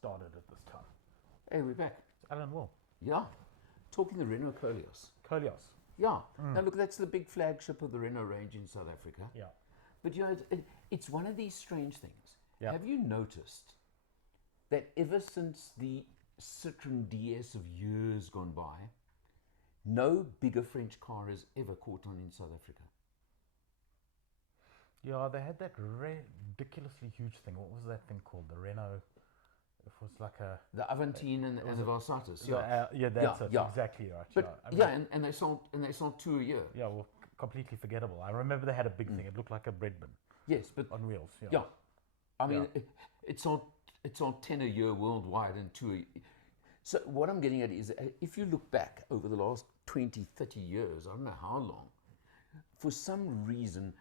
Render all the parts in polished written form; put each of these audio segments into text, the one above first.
started at this time. Hey, we're back. It's Alan Will. Yeah. Talking the Renault Koleos. Koleos. Yeah. Now, look, that's the big flagship of the Renault range in South Africa. Yeah. But, you know, it's one of these strange things. Yeah. Have you noticed that ever since the Citroën DS of years gone by, no bigger French car has ever caught on in South Africa? Yeah, they had that ridiculously huge thing. What was that thing called? The Renault. It was like a. The Aventine and the Versatis. That's it. Exactly right. But and they sold 2 a year. Yeah, well, completely forgettable. I remember they had a big thing. It looked like a bread bin. Yes, but on wheels. Yeah. Yeah, I mean, it's on 10 a year worldwide and 2 a year. So what I'm getting at is, if you look back over the last 20, 30 years, I don't know how long, for some reason,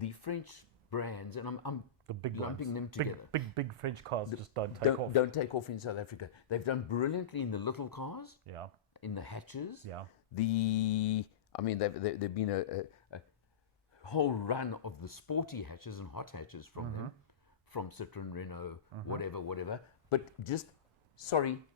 the French brands, and I'm The big lumping ones. them together. Big French cars just don't take off. Don't take off in South Africa. They've done brilliantly in the little cars, Yeah. in the hatches. Yeah. There've been a whole run of the sporty hatches and hot hatches from them, from Citroën, Renault, whatever. But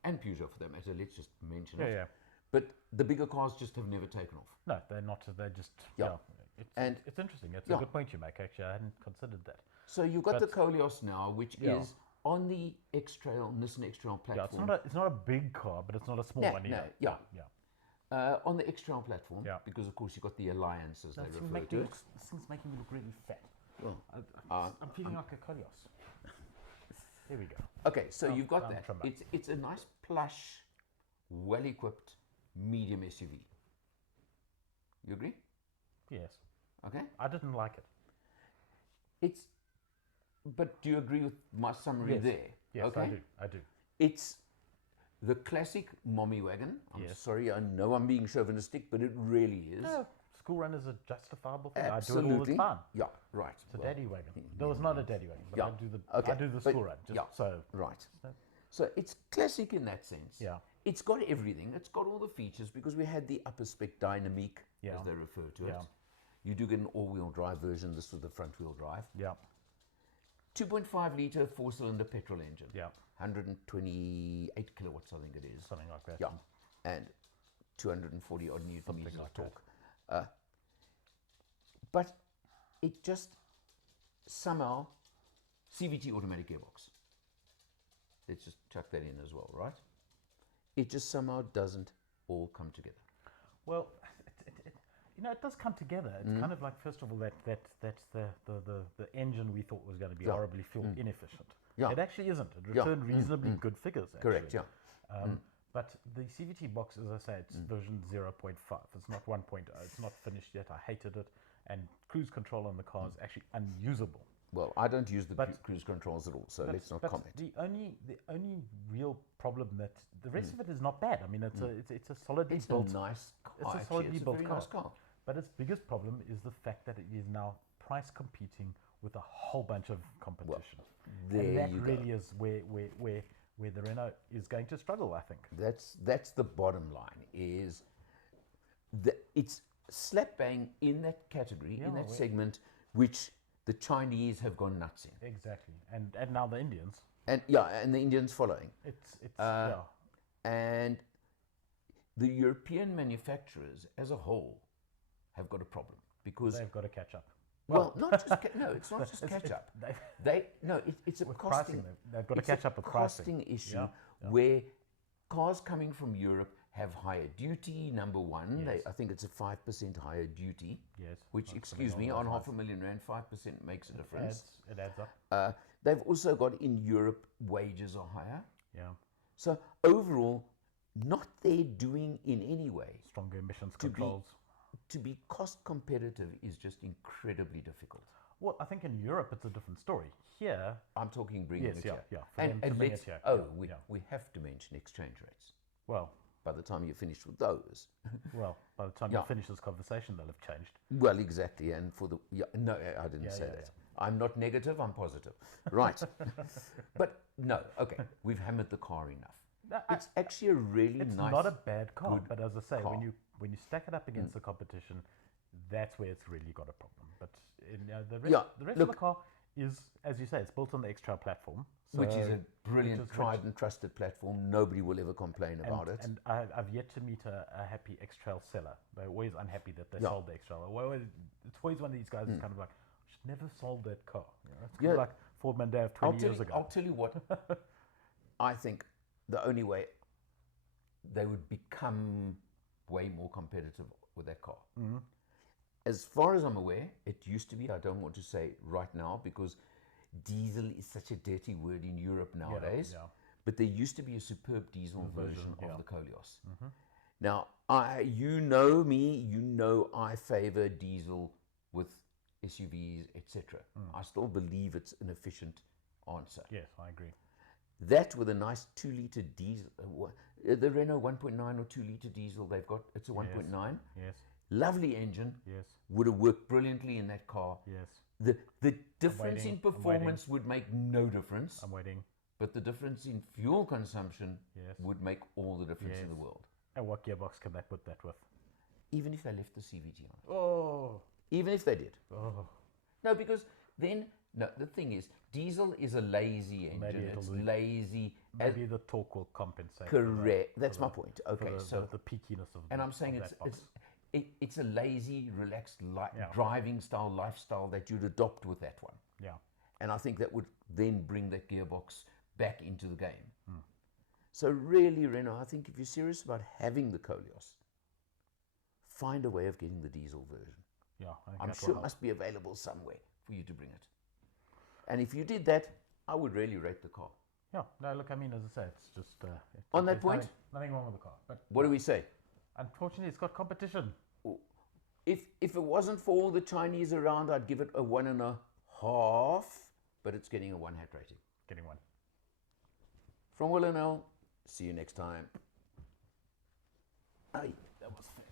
and Peugeot for that matter. Let's just mention it. Yeah. But the bigger cars just have never taken off. No, they're not. They're just. Yeah. It's interesting. It's a good point you make. Actually, I hadn't considered that. So you've got the Koleos now, which is on the X-Trail, Nissan X-Trail platform. Yeah, it's not a big car, but it's not a small one either. On the X-Trail platform, because of course you've got the Alliance, as they refer to it. This thing's making me look really fat. Well, I'm feeling like a Koleos. Here we go. Okay, so you've got that. Trimmer. It's a nice, plush, well-equipped, medium SUV. You agree? Yes. Okay. I didn't like it. But do you agree with my summary there? Yes, okay. I do. It's the classic mommy wagon. I'm Yes. sorry, I know I'm being chauvinistic, but it really is. No, school run is a justifiable thing. Absolutely. I do it all the time. Yeah, right. It's a daddy wagon. No, it's not a daddy wagon, but Yeah. I do the school run. Right. So it's classic in that sense. Yeah. It's got everything. It's got all the features because we had the upper spec Dynamique, as they refer to it. Yeah. You do get an all-wheel drive version. This was the front-wheel drive. Yeah. 2.5 litre four-cylinder petrol engine. Yeah. 128 kilowatts, I think it is. Something like that. Yeah. And 240 odd newton meters of torque. But it just somehow, CVT automatic gearbox. Let's just chuck that in as well, right? It just somehow doesn't all come together. Well, it does come together. It's kind of like, first of all, that's the engine we thought was going to be horribly fuel inefficient. Yeah. It actually isn't. It returned reasonably good figures, actually. Correct, yeah. But the CVT box, as I say, it's version 0.5. It's not 1.0. It's not finished yet. I hated it. And cruise control on the car is actually unusable. Well, I don't use the cruise controls at all, so let's not comment. The only real problem that the rest of it is not bad. I mean, it's a solidly built. It's a nice car. It's a solidly built car. Nice car. But its biggest problem is the fact that it is now price competing with a whole bunch of competition. There and you that go. really is where the Renault is going to struggle, I think. That's the bottom line. Is that it's slap bang in that category, in that segment, which the Chinese have gone nuts in. Exactly, and now the Indians. And the Indians following. And the European manufacturers as a whole have got a problem because they've got to catch up. Well, not just it's not just catch up. It's a costing. They've got to catch up with costing issue where cars coming from Europe have higher duty. Number one, I think it's a 5% higher duty. Yes. Which, excuse me, on R500,000 rand, 5% makes a difference. It adds up. They've also got in Europe wages are higher. Yeah. So overall, not their doing in any way. Stronger emissions controls. To be cost competitive is just incredibly difficult. Well, I think in Europe it's a different story. Here, I'm talking bringing it here. Yeah. We have to mention exchange rates. Well, by the time you're finished with those. By the time you finish this conversation, they'll have changed. Well, exactly. And for the I didn't say that. I'm not negative. I'm positive. Right. But no. Okay. We've hammered the car enough. It's actually a really nice. It's not a bad car, but as I say, car. when you stack it up against the competition, that's where it's really got a problem. But the rest of the car is, as you say, it's built on the X-Trail platform. Which is a brilliant, which is- tried and trusted platform. Nobody will ever complain about it. And I've yet to meet a happy X-Trail seller. They're always unhappy that they Yeah. sold the X-Trail. It's always one of these guys who's kind of like, I should never sold that car. You know, it's kind Yeah. of like Ford Mondeo 20 years ago. I'll tell you what, I think the only way they would become way more competitive with that car. Mm-hmm. As far as I'm aware, it used to be, I don't want to say right now because diesel is such a dirty word in Europe nowadays, yeah. but there used to be a superb diesel version yeah. of the Koleos. Mm-hmm. Now, you know me, you know I favor diesel with SUVs, etc. I still believe it's an efficient answer. Yes, I agree. That with a nice 2-liter diesel, the Renault 1.9 or 2-liter diesel they've got, it's a 1.9. Yes, Lovely engine, yes, would have worked brilliantly in that car. yes. The difference waiting, in I'm performance would make no difference, I'm waiting. but the difference in fuel consumption Yes. would make all the difference in the Yes. world. And what gearbox can they put that with? Even if they left the CVT on it. Oh, Even if they did. oh. No, because then, no, the thing is, diesel is a lazy engine. Maybe it'll It's be- lazy. Maybe the torque will compensate. for Correct. That's for my point. Okay, the, so the peakiness of and the, I'm saying of it's that box. it's a lazy, relaxed Yeah. driving style, lifestyle that you'd adopt with that one. Yeah. And I think that would then bring that gearbox back into the game. Hmm. So really, Renault, I think if you're serious about having the Koleos, find a way of getting the diesel version. Yeah, I think I'm that will sure it help. must be available somewhere for you to bring it. And if you did that, I would really rate the car. Yeah, no, look, I mean, as I say, it's just... On that there's point? nothing wrong with the car. But What do we say? unfortunately, it's got competition. If it wasn't for all the Chinese around, I'd give it a 1.5, but it's getting a 1 hat rating. Getting one. From Will and L, see you next time. Aye. That was fair.